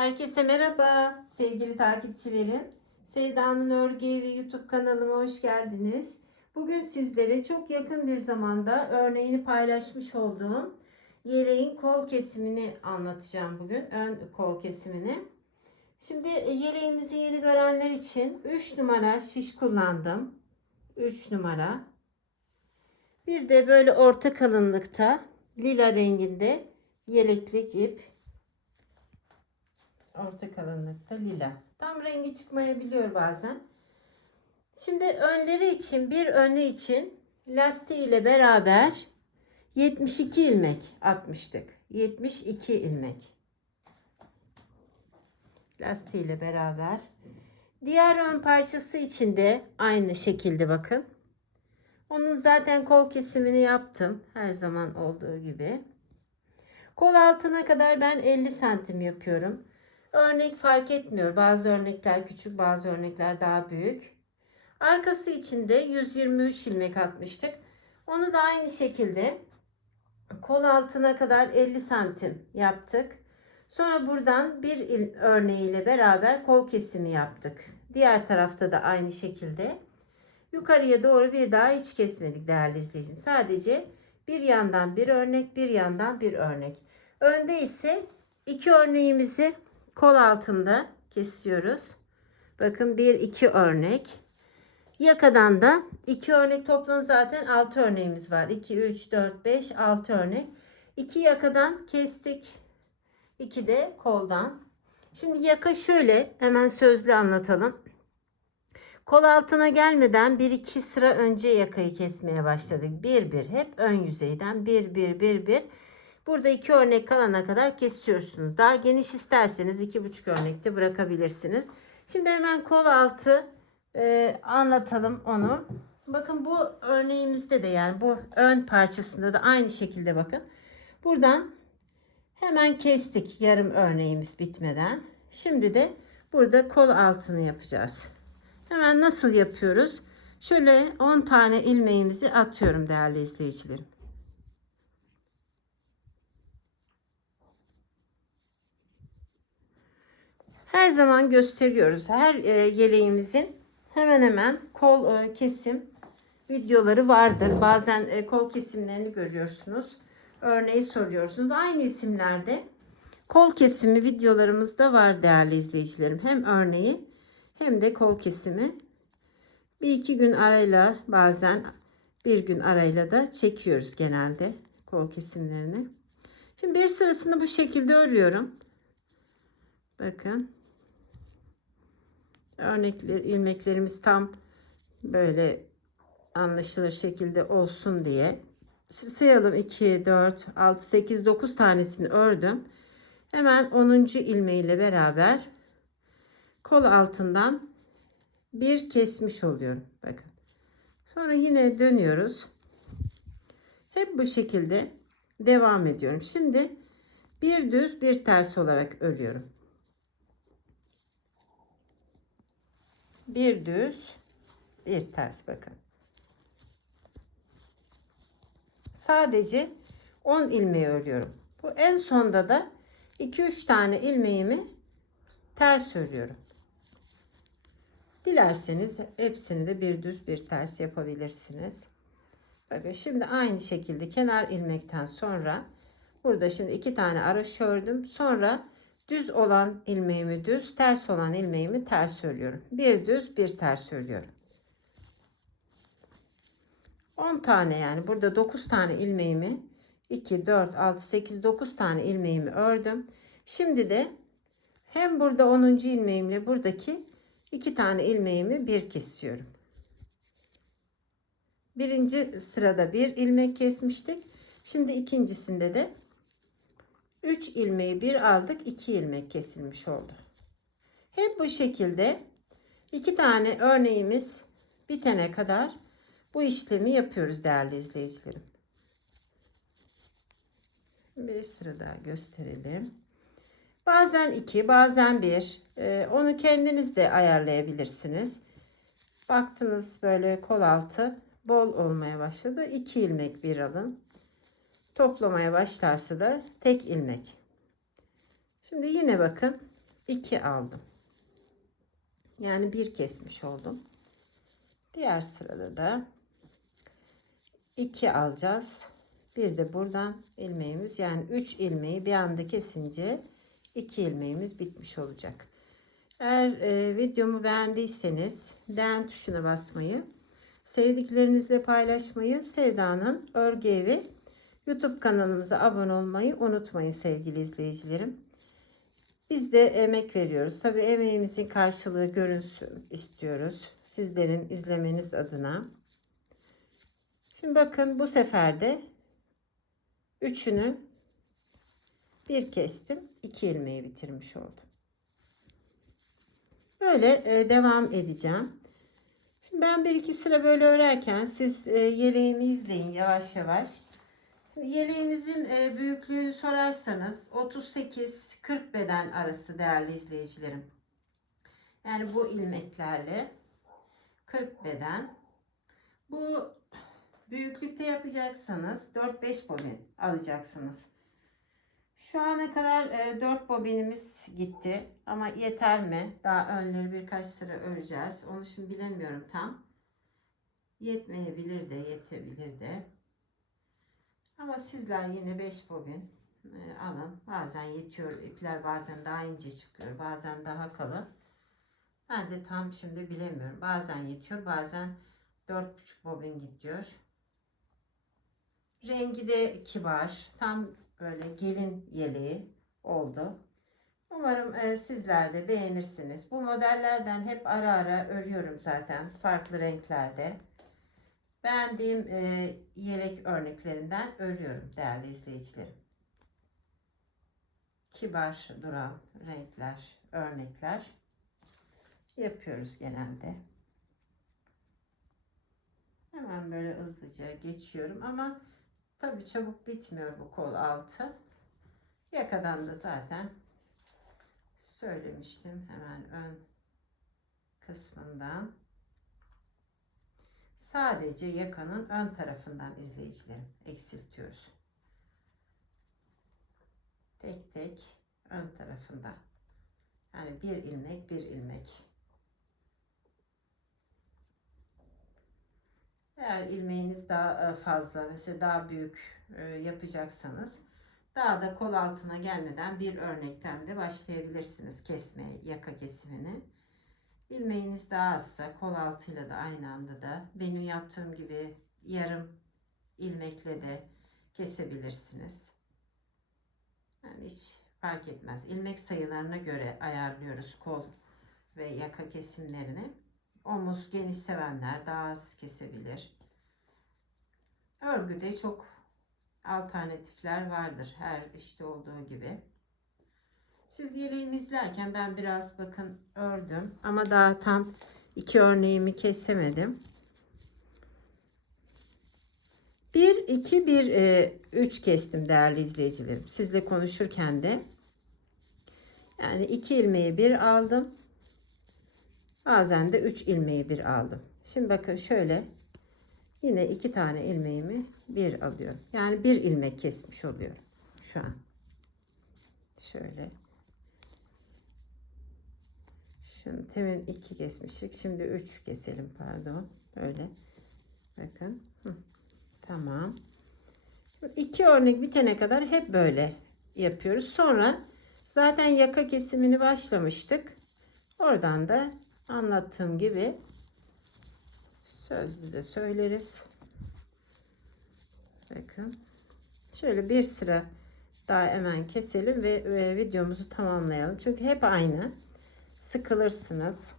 Herkese merhaba sevgili takipçilerim. Seyda'nın Örgü Evi YouTube kanalıma hoş geldiniz. Bugün sizlere çok yakın bir zamanda örneğini paylaşmış olduğum yeleğin kol kesimini anlatacağım bugün. Ön kol kesimini. Şimdi yeleğimizi yeni görenler için 3 numara şiş kullandım. 3 numara. Bir de böyle orta kalınlıkta lila renginde yeleklik ip orta kalınlıkta lila. Tam rengi çıkmayabiliyor bazen. Şimdi önleri için bir önü için lastiği ile beraber 72 ilmek atmıştık. 72 ilmek. Lastiği ile beraber. Diğer ön parçası için de aynı şekilde bakın. Onun zaten kol kesimini yaptım. Her zaman olduğu gibi. Kol altına kadar ben 50 santim yapıyorum. Örnek fark etmiyor. Bazı örnekler küçük, bazı örnekler daha büyük. Arkası için de 123 ilmek atmıştık. Onu da aynı şekilde kol altına kadar 50 santim yaptık. Sonra buradan bir il örneğiyle beraber kol kesimi yaptık. Diğer tarafta da aynı şekilde. Yukarıya doğru bir daha hiç kesmedik değerli izleyicim. Sadece bir yandan bir örnek, bir yandan bir örnek. Önde ise iki örneğimizi kol altında kesiyoruz. Bakın bir iki örnek. Yakadan da iki örnek toplam zaten 6 örneğimiz var. 2, 3, 4, 5, 6 örnek. 2 yakadan kestik. 2 de koldan. Şimdi yaka şöyle hemen sözlü anlatalım. Kol altına gelmeden 1-2 sıra önce yakayı kesmeye başladık. 1-1 hep ön yüzeyden 1-1-1-1. Burada iki örnek kalana kadar kesiyorsunuz. Daha geniş isterseniz iki buçuk örnekte bırakabilirsiniz. Şimdi hemen kol altı e, anlatalım onu. Bakın bu örneğimizde de yani bu ön parçasında da aynı şekilde bakın. Buradan hemen kestik yarım örneğimiz bitmeden. Şimdi de burada kol altını yapacağız. Hemen nasıl yapıyoruz? Şöyle 10 tane ilmeğimizi atıyorum değerli izleyicilerim. Her zaman gösteriyoruz. Her e, yeleğimizin hemen hemen kol e, kesim videoları vardır. Bazen e, kol kesimlerini görüyorsunuz. Örneği soruyorsunuz. Aynı isimlerde kol kesimi videolarımız da var değerli izleyicilerim. Hem örneği hem de kol kesimi. Bir iki gün arayla bazen bir gün arayla da çekiyoruz genelde kol kesimlerini. Şimdi bir sırasını bu şekilde örüyorum. Bakın örnekler ilmeklerimiz tam böyle anlaşılır şekilde olsun diye. Şimdi sayalım. 2 4 6 8 9 tanesini ördüm. Hemen 10. ilmeğiyle beraber kol altından bir kesmiş oluyorum. Bakın. Sonra yine dönüyoruz. Hep bu şekilde devam ediyorum. Şimdi bir düz bir ters olarak örüyorum bir düz bir ters bakın. Sadece 10 ilmeği örüyorum. Bu en sonda da 2-3 tane ilmeğimi ters örüyorum. Dilerseniz hepsini de bir düz bir ters yapabilirsiniz. Bakın şimdi aynı şekilde kenar ilmekten sonra burada şimdi iki tane araş ördüm. Sonra düz olan ilmeğimi düz, ters olan ilmeğimi ters örüyorum. Bir düz, bir ters örüyorum. 10 tane yani burada 9 tane ilmeğimi 2 4 6 8 9 tane ilmeğimi ördüm. Şimdi de hem burada 10. ilmeğimle buradaki 2 tane ilmeğimi bir kesiyorum. Birinci sırada bir ilmek kesmiştik. Şimdi ikincisinde de 3 ilmeği bir aldık 2 ilmek kesilmiş oldu. Hep bu şekilde iki tane örneğimiz bitene kadar bu işlemi yapıyoruz değerli izleyicilerim. Bir sıra daha gösterelim. Bazen 2 bazen 1 ee, onu kendiniz de ayarlayabilirsiniz. Baktınız böyle kol altı bol olmaya başladı. 2 ilmek bir alın toplamaya başlarsa da tek ilmek. Şimdi yine bakın 2 aldım. Yani bir kesmiş oldum. Diğer sırada da 2 alacağız. Bir de buradan ilmeğimiz yani 3 ilmeği bir anda kesince 2 ilmeğimiz bitmiş olacak. Eğer e, videomu beğendiyseniz beğen tuşuna basmayı, sevdiklerinizle paylaşmayı, Sevda'nın Örgü Evi YouTube kanalımıza abone olmayı unutmayın sevgili izleyicilerim. Biz de emek veriyoruz. Tabii emeğimizin karşılığı görünsün istiyoruz. Sizlerin izlemeniz adına. Şimdi bakın bu sefer de üçünü bir kestim. iki ilmeği bitirmiş oldum. Böyle e, devam edeceğim. Şimdi ben bir iki sıra böyle örerken siz e, yeleğimi izleyin yavaş yavaş. Yeleğimizin e, büyüklüğünü sorarsanız 38-40 beden arası değerli izleyicilerim. Yani bu ilmeklerle 40 beden. Bu büyüklükte yapacaksanız 4-5 bobin alacaksınız. Şu ana kadar e, 4 bobinimiz gitti ama yeter mi? Daha önleri birkaç sıra öreceğiz. Onu şimdi bilemiyorum tam. Yetmeyebilir de yetebilir de. Ama sizler yine 5 bobin e, alın. Bazen yetiyor ipler bazen daha ince çıkıyor bazen daha kalın. Ben de tam şimdi bilemiyorum. Bazen yetiyor bazen 4,5 bobin gidiyor. Rengi de kibar. Tam böyle gelin yeleği oldu. Umarım e, sizler de beğenirsiniz. Bu modellerden hep ara ara örüyorum zaten farklı renklerde. Beğendiğim e, yelek örneklerinden örüyorum değerli izleyicilerim. Kibar duran renkler, örnekler yapıyoruz genelde. Hemen böyle hızlıca geçiyorum ama tabi çabuk bitmiyor bu kol altı. Yakadan da zaten söylemiştim hemen ön kısmından sadece yakanın ön tarafından izleyicilerim eksiltiyoruz. Tek tek ön tarafından. Yani bir ilmek bir ilmek. Eğer ilmeğiniz daha e, fazla mesela daha büyük e, yapacaksanız daha da kol altına gelmeden bir örnekten de başlayabilirsiniz kesme yaka kesimini. İlmeğiniz daha azsa kol altıyla da aynı anda da benim yaptığım gibi yarım ilmekle de kesebilirsiniz. Yani hiç fark etmez. İlmek sayılarına göre ayarlıyoruz kol ve yaka kesimlerini. Omuz geniş sevenler daha az kesebilir. Örgüde çok alternatifler vardır her işte olduğu gibi. Siz yeleğimi izlerken ben biraz bakın ördüm ama daha tam iki örneğimi kesemedim. 1, 2, 1, 3 kestim değerli izleyicilerim. Sizle konuşurken de yani iki ilmeği bir aldım. Bazen de 3 ilmeği bir aldım. Şimdi bakın şöyle yine iki tane ilmeğimi bir alıyorum. Yani bir ilmek kesmiş oluyorum şu an. Şöyle Şimdi temin 2 kesmiştik. Şimdi 3 keselim pardon. Öyle. Bakın. Hı. Tamam. İki örnek bitene kadar hep böyle yapıyoruz. Sonra zaten yaka kesimini başlamıştık. Oradan da anlattığım gibi sözlü de söyleriz. Bakın. Şöyle bir sıra daha hemen keselim ve videomuzu tamamlayalım. Çünkü hep aynı sıkılırsınız.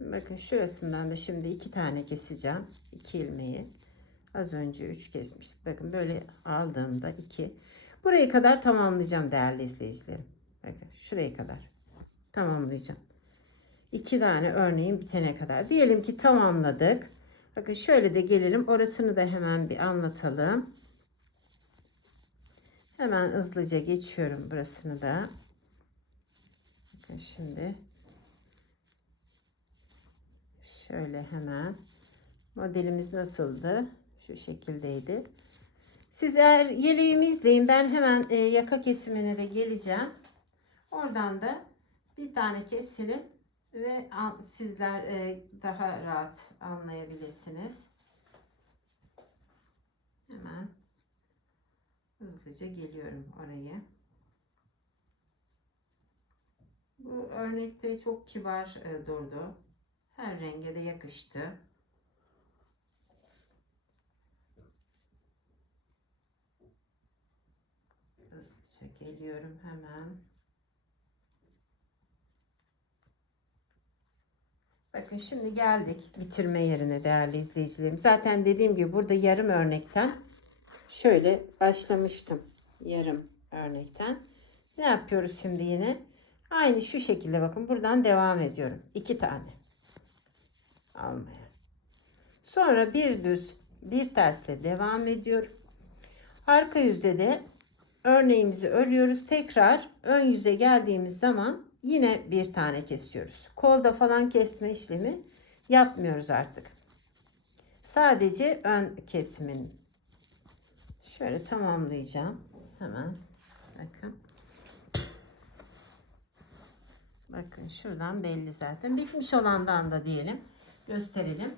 Bakın şurasından da şimdi iki tane keseceğim. iki ilmeği. Az önce üç kesmiştik. Bakın böyle aldığımda iki. Burayı kadar tamamlayacağım değerli izleyicilerim. Bakın şurayı kadar tamamlayacağım. İki tane örneğin bitene kadar. Diyelim ki tamamladık. Bakın şöyle de gelelim. Orasını da hemen bir anlatalım. Hemen hızlıca geçiyorum burasını da. Bakın şimdi şöyle hemen modelimiz nasıldı? Şu şekildeydi. Siz eğer yeleğimi izleyin. Ben hemen e, yaka kesimine de geleceğim. Oradan da bir tane keselim ve sizler e, daha rahat anlayabilirsiniz. Hemen hızlıca geliyorum oraya. Bu örnekte çok kibar e, durdu. Her renge de yakıştı. Hızlıca geliyorum hemen. Bakın şimdi geldik bitirme yerine değerli izleyicilerim. Zaten dediğim gibi burada yarım örnekten şöyle başlamıştım. Yarım örnekten. Ne yapıyoruz şimdi yine? Aynı şu şekilde bakın buradan devam ediyorum. İki tane almaya. Sonra bir düz bir tersle devam ediyorum. Arka yüzde de örneğimizi örüyoruz. Tekrar ön yüze geldiğimiz zaman yine bir tane kesiyoruz. Kolda falan kesme işlemi yapmıyoruz artık. Sadece ön kesimin şöyle tamamlayacağım. Hemen bakın. Bakın şuradan belli zaten. Bitmiş olandan da diyelim. Gösterelim.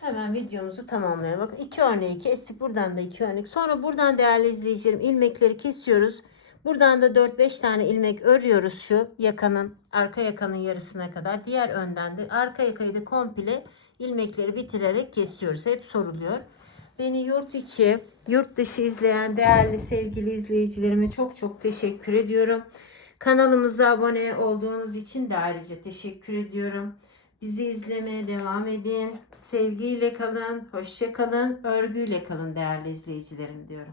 Hemen videomuzu tamamlayalım. Bakın iki örneği kestik. Buradan da iki örnek. Sonra buradan değerli izleyicilerim ilmekleri kesiyoruz. Buradan da 4-5 tane ilmek örüyoruz şu yakanın arka yakanın yarısına kadar. Diğer önden de arka yakayı da komple ilmekleri bitirerek kesiyoruz. Hep soruluyor. Beni yurt içi, yurt dışı izleyen değerli sevgili izleyicilerime çok çok teşekkür ediyorum. Kanalımıza abone olduğunuz için de ayrıca teşekkür ediyorum. Bizi izlemeye devam edin. Sevgiyle kalın, hoşça kalın, örgüyle kalın değerli izleyicilerim diyorum.